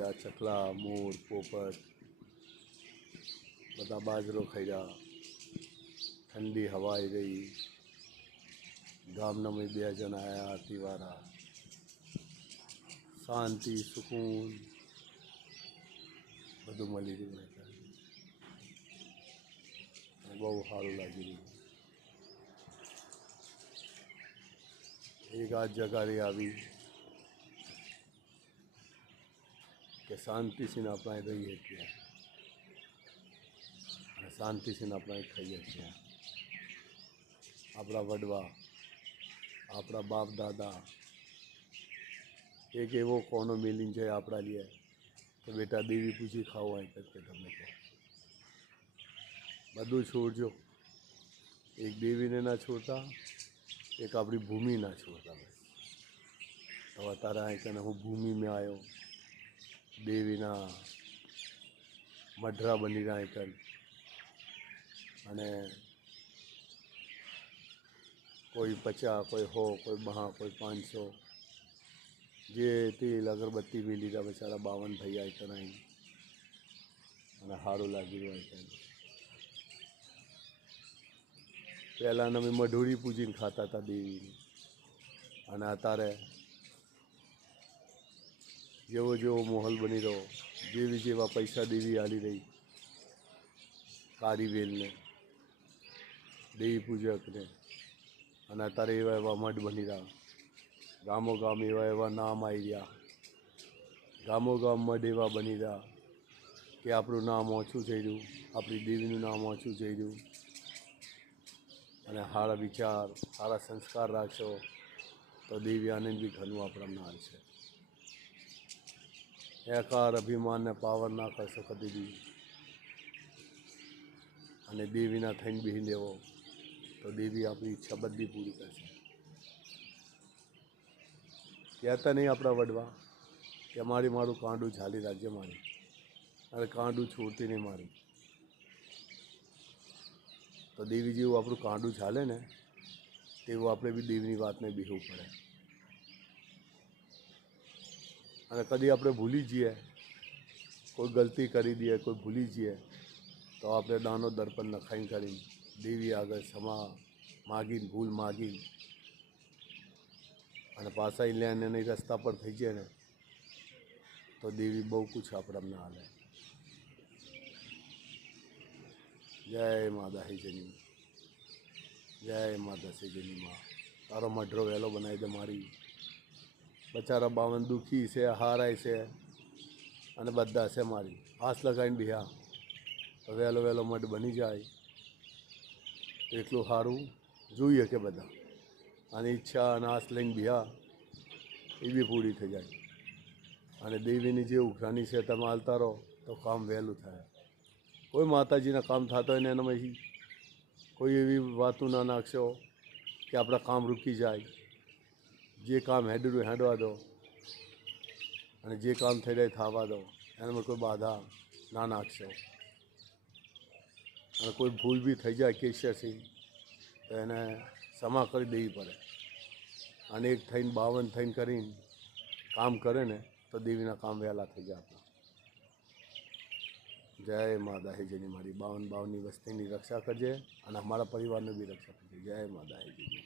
आ चकला मोर पोपट बधा बाजरो खाया। ठंडी हवा आई गई। गामना में 2 जन आया आरतीवाला। शांति सुकून बधु मळी गयुं। बहु सारूं लागी रह्युं। एक आज जगारी आवी कि शांति से अपना रहीए छीए अने शांति से अपना खाईए छीए। अपना वडवा अपना बाप दादा एक एवो कोनो मिलीने जाए अपना लिए कि बेटा देवी पूजी खाओ आई करके तमे को बधु छोड़जो। एक देवी ने ना छोड़ता, एक अपनी भूमि ना छोड़ता। तो अतारे आई कने हूँ भूमि में आयो। देवी ना मढरा बनी रहा कर अने कोई 50 कोई 100 कोई 200 कोई 500 जे तेल अगरबत्ती भी लीधा बेचारा 52 भाई आई कर आई अने हारू लागी रह्युं। आई कर पहला अमे मढोरी पूजीने खाता था देवी अने अतारे जेवो जेवो माहौल बनी रहो जेवी जेवा पैसा देवी आली रही कारीवेल ने देवी पूजक ने अने अतारे एवा एवा मठ बनी रहा। गामो गाम एवा एवा नाम आई गया। गामो गाम मठ एवा बनी रहा कि आपणुं नाम ओछुं थई रह्युं, आपणी देवीनुं नाम ओछुं थई रह्युं। अने सारा विचार सारा संस्कार राखशो तो देवी आनंद भी घणुं आपणामां आवशे। अहंकार अभिमान ने पावर ना करशो कदी भी अने देवी ना थईने बेही लेवो तो देवी अपनी इच्छा बधी पूरी करशे। कहता नहीं अपना वडवा कि अमारी मारू कांडू झाली राखजे मारी अरे कांडू छोड़ती नहीं मारी। तो देवी जी आपणुं कांडू झाले ने तेवुं आपणे बी देवीनी वातने बेहवुं पड़े। अने कदी आपणे भूली जीए कोई गलती करी दिए कोई भूली जीए तो आपणे दानो दर्पण नखाई करी देवी आगे क्षमा मांगी भूल मांगी अने पासा लेने नहीं रस्ता पर थी जाए ने तो देवी बहु कुछ आपणे हाले। जय माता हिजनी जय माता सिजनी माँ तारो मढरो वेलो बनाई दे मारी। बचारा 52 दुखी से हाराय से अने बधा से मारी आस लगाई बिहा तो वेलो वेलो मठ बनी जाए एटलू सारू जोईए के बधा अने इच्छा अने आस लईने बिहा ए बी पूरी थई जाए अने देवीनी जे उघरानी से तमे हालता रहो तो काम वहेलुं थाय। कोई माताजीना काम थता होय ने एनामां कोई एवी वातों ना नाखशो कि आपणा काम रूकी जाए। जे काम हेडरू हेडवा दो अने जे काम थई रह्युं थवा दो एनामां कोई बाधा ना नाखशो। अने कोई भूल भी थई जाए केशियरथी तो एने क्षमा करी देवी पड़े अने एक थईने 52 थईने करीने काम करे ने तो देवीना काम वहेला थई जाय। जय माता हिजनी मारी 52 वस्तीनी रक्षा करजे अने अमारा परिवारने भी रक्षा करजे। जय माता हिजनी।